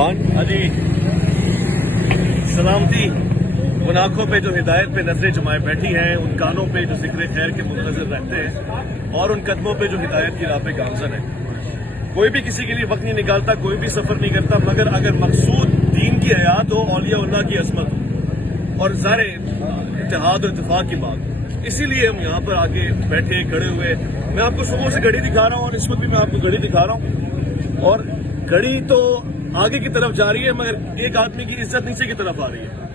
عرفان جی سلامتی ان آنکھوں پہ جو ہدایت پہ نظریں جمائے بیٹھی ہیں، ان کانوں پہ جو ذکر خیر کے منتظر رہتے ہیں، اور ان قدموں پہ جو ہدایت کی راہ پہ گامزن ہے۔ کوئی بھی کسی کے لیے وقت نہیں نکالتا، کوئی بھی سفر نہیں کرتا، مگر اگر مقصود دین کی حیات ہو، اولیاء اللہ کی عظمت ہو اور ظاہر اتحاد اور اتفاق کی بات ہو، اسی لیے ہم یہاں پر آگے بیٹھے کھڑے ہوئے۔ میں آپ کو صبح سے گھڑی دکھا رہا ہوں، اور اس وقت بھی میں آپ کو گھڑی دکھا رہا ہوں، اور گھڑی تو آگے کی طرف جا رہی ہے، مگر ایک آدمی کی عزت نیچے کی طرف آ رہی ہے،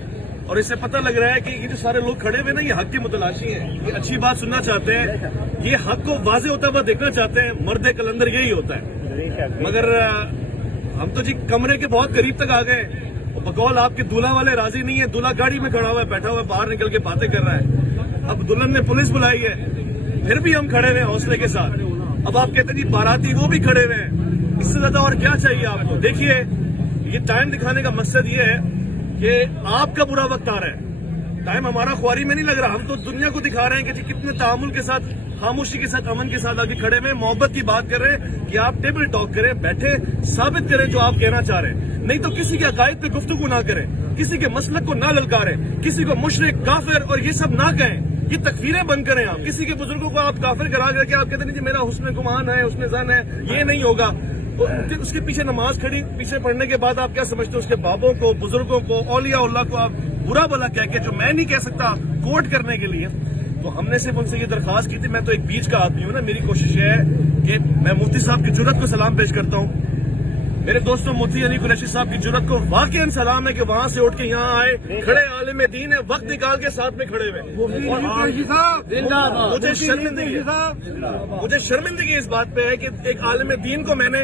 اور اس سے پتہ لگ رہا ہے کہ یہ جو سارے لوگ کھڑے ہوئے نا، یہ حق کی متلاشی ہیں، یہ اچھی بات سننا چاہتے ہیں، یہ حق کو واضح ہوتا ہوا دیکھنا چاہتے ہیں۔ مرد کلندر یہی ہوتا ہے، مگر ہم تو جی کمرے کے بہت قریب تک آ گئے۔ بقول آپ کے دولہا والے راضی نہیں ہے، دولہا گاڑی میں کھڑا ہوا ہے، بیٹھا ہوا ہے، باہر نکل کے باتیں کر رہا ہے۔ اب دلہن نے پولیس بلائی ہے، پھر بھی ہم کھڑے ہوئے حوصلے کے ساتھ۔ اب آپ کہتے ہیں جی باراتی وہ بھی کھڑے ہوئے ہیں، اس سے زیادہ اور کیا چاہیے آپ کو؟ دیکھیے، یہ ٹائم دکھانے کا مقصد یہ ہے کہ آپ کا برا وقت آ رہا ہے، ٹائم ہمارا خواری میں نہیں لگ رہا۔ ہم تو دنیا کو دکھا رہے ہیں کہ جی کتنے تعامل کے ساتھ، خاموشی کے ساتھ، امن کے ساتھ آگے کھڑے ہوئے، محبت کی بات کر رہے ہیں کہ آپ ٹیبل ٹاک کریں، بیٹھے ثابت کریں جو آپ کہنا چاہ رہے ہیں، نہیں تو کسی کے عقائد پہ گفتگو نہ کریں، کسی کے مسلک کو نہ للکاریں، کسی کو مشرک، کافر اور یہ سب نہ کہیں، یہ تکفیریں بند کریں۔ آپ کسی کے بزرگوں کو آپ کافر کرا کر کے آپ کہتے ہیں جی میرا حسن گمان ہے، حسن ظن ہے، یہ نہیں ہوگا۔ اس کے پیچھے نماز کھڑی پیچھے پڑھنے کے بعد آپ کیا سمجھتے ہیں؟ اس کے بابوں کو، بزرگوں کو، اولیاء اللہ کو آپ برا بلا کہہ کے، جو میں نہیں کہہ سکتا، کوٹ کرنے کے لیے۔ تو ہم نے صرف ان سے یہ درخواست کی تھی، میں تو ایک بیچ کا آدمی ہوں نا، میری کوشش یہ ہے کہ میں مفتی صاحب کی جرأت کو سلام پیش کرتا ہوں، میرے دوستوں مفتی علی قریشی صاحب کی جرأت کو واقعی سلام ہے کہ وہاں سے اٹھ کے یہاں آئے، کھڑے عالم دین ہے، وقت نکال کے ساتھ میں کھڑے ہوئے۔ مجھے شرمندگی اس بات پہ ہے کہ ایک عالم دین کو میں نے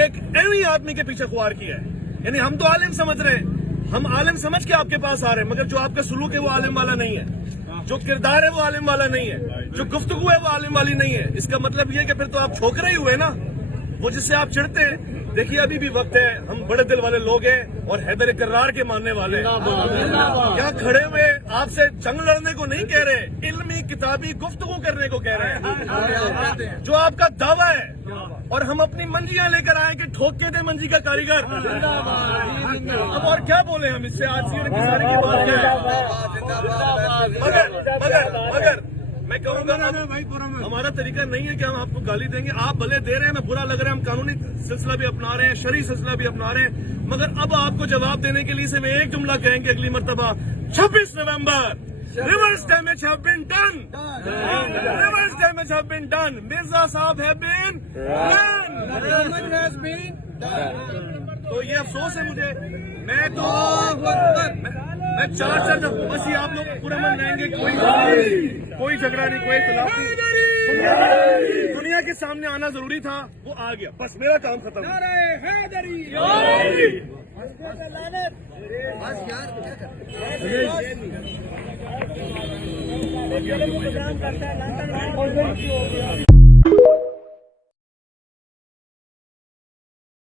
ایک ایویں آدمی کے پیچھے خوار کیا ہے۔ یعنی ہم تو عالم سمجھ رہے ہیں، ہم عالم سمجھ کے آپ کے پاس آ رہے ہیں، مگر جو آپ کا سلوک ہے وہ عالم والا نہیں ہے، جو کردار ہے وہ عالم والا نہیں ہے، جو گفتگو ہے وہ عالم والی نہیں ہے۔ اس کا مطلب یہ ہے کہ پھر تو آپ چھوکرے ہی ہوئے نا، وہ جس سے آپ چڑھتے ہیں۔ دیکھیے ابھی بھی وقت ہے، ہم بڑے دل والے لوگ ہیں اور حیدر کرار کے ماننے والے ہیں۔ یہاں کھڑے ہوئے آپ سے جنگ لڑنے کو نہیں کہہ رہے، علمی کتابی گفتگو کرنے کو کہہ رہے ہیں، جو آپ کا دعویٰ ہے، اور ہم اپنی منجیاں لے کر آئے کہ ٹھوک کے دے منجی کا کاریگر۔ اب اور کیا بولیں ہم اس سے؟ آج سیر کی ساری کی بات مگر میں کہوں گا ہمارا طریقہ نہیں ہے کہ ہم آپ کو گالی دیں گے، آپ بھلے دے رہے ہیں، میں برا لگ رہا ہے، ہم قانونی سلسلہ بھی اپنا رہے ہیں، شرعی سلسلہ بھی اپنا رہے ہیں، مگر اب آپ کو جواب دینے کے لیے صرف ایک جملہ کہیں گے اگلی مرتبہ 26 نومبر reverse damage have been done, reverse damage have been done, Mirza صاحب ہیو بین ڈن۔ تو یہ افسوس ہے مجھے، میں تو میں چار بس یہ آپ لوگ پورا من رہیں گے، کوئی جھگڑا نہیں، کوئی اختلاف نہیں، دنیا کے سامنے آنا ضروری تھا، وہ آ گیا، بس میرا کام ختم۔